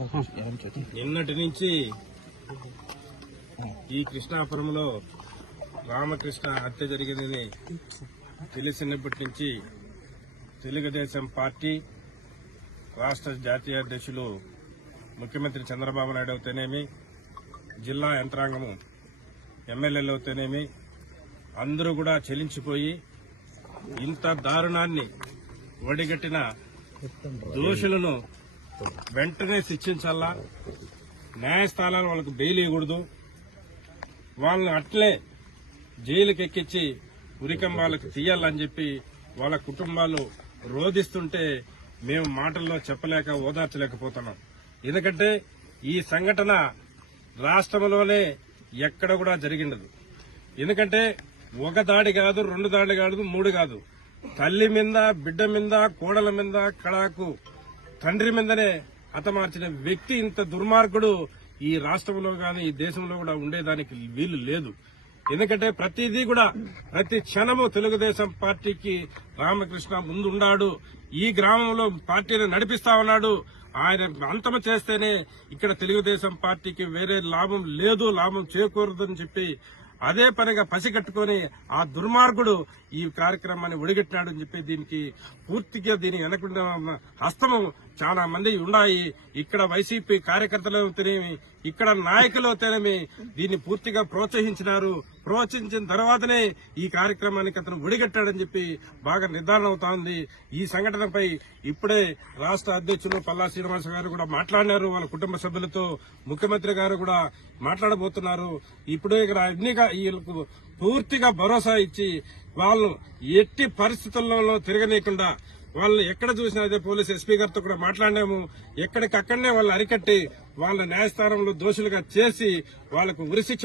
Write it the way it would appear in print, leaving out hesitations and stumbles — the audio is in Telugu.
నిన్నటి నుంచి ఈ కృష్ణాపురంలో రామకృష్ణ హత్య జరిగిందని తెలిసినప్పటి నుంచి తెలుగుదేశం పార్టీ రాష్ట్ర జాతీయ అధ్యక్షులు ముఖ్యమంత్రి చంద్రబాబు నాయుడు అయితేనేమి, జిల్లా యంత్రాంగము, ఎమ్మెల్యేలు అయితేనేమి అందరూ కూడా చెలించిపోయి ఇంత దారుణాన్ని ఒడిగట్టిన దోషులను వెంటనే శిక్షించాలా, న్యాయస్థానాలు వాళ్ళకు బెయిల్ ఇవ్వకూడదు, వాళ్ళని అట్లే జైలుకి ఎక్కించి ఉరికంబాలకు తీయాలని చెప్పి వాళ్ళ కుటుంబాలు రోధిస్తుంటే మేము మాటల్లో చెప్పలేక ఓదార్చలేకపోతున్నాం. ఎందుకంటే ఈ సంఘటన రాష్ట్రంలోనే ఎక్కడ కూడా జరిగినది. ఎందుకంటే ఒక దాడి కాదు, 2 దాడులు కాదు, 3 కాదు, తల్లి మీద, బిడ్డ మీద, కోడల మీద, కళాకు తండ్రి మీదనే హతమార్చిన వ్యక్తి ఇంత దుర్మార్గుడు ఈ రాష్ట్రంలో గాని ఈ దేశంలో కూడా ఉండేదానికి వీలు లేదు. ఎందుకంటే ప్రతిదీ కూడా ప్రతి క్షణము తెలుగుదేశం పార్టీకి రామకృష్ణ ముందున్నాడు, ఈ గ్రామంలో పార్టీని నడిపిస్తా ఉన్నాడు. ఆయన అంతమ చేస్తేనే ఇక్కడ తెలుగుదేశం పార్టీకి వేరే లాభం లేదు, లాభం చేకూరదని చెప్పి అదే పనిగా పసిగట్టుకుని ఆ దుర్మార్గుడు ఈ కార్యక్రమాన్ని ఒడిగట్టినాడని చెప్పి దీనికి పూర్తిగా దీని వెనకుండా హస్తము చాలా మంది ఉన్నాయి. ఇక్కడ వైసీపీ కార్యకర్తలు అవుతేనేమి, ఇక్కడ నాయకులు అవుతేనేమి దీన్ని పూర్తిగా ప్రోత్సహించినారు. ప్రోత్సహించిన తర్వాతనే ఈ కార్యక్రమానికి అతను ఒడిగట్టాడని చెప్పి బాగా నిర్ధారణ అవుతా ఉంది. ఈ సంఘటనపై ఇప్పుడే రాష్ట్ర అధ్యక్షులు పల్లా శ్రీనివాస గారు కూడా మాట్లాడినారు. వాళ్ళ కుటుంబ సభ్యులతో ముఖ్యమంత్రి గారు కూడా మాట్లాడబోతున్నారు. ఇప్పుడే వీళ్ళకు పూర్తిగా భరోసా ఇచ్చి వాళ్ళు ఎట్టి పరిస్థితుల్లో తిరగనీయకుండా వాళ్ళు ఎక్కడ చూసినా అదే పోలీసు ఎస్పీ గారితో కూడా మాట్లాడినాము. ఎక్కడికక్కడనే వాళ్ళు అరికట్టి వాళ్ళ న్యాయస్థానంలో దోషులుగా చేసి వాళ్లకు ఉరిశిక్ష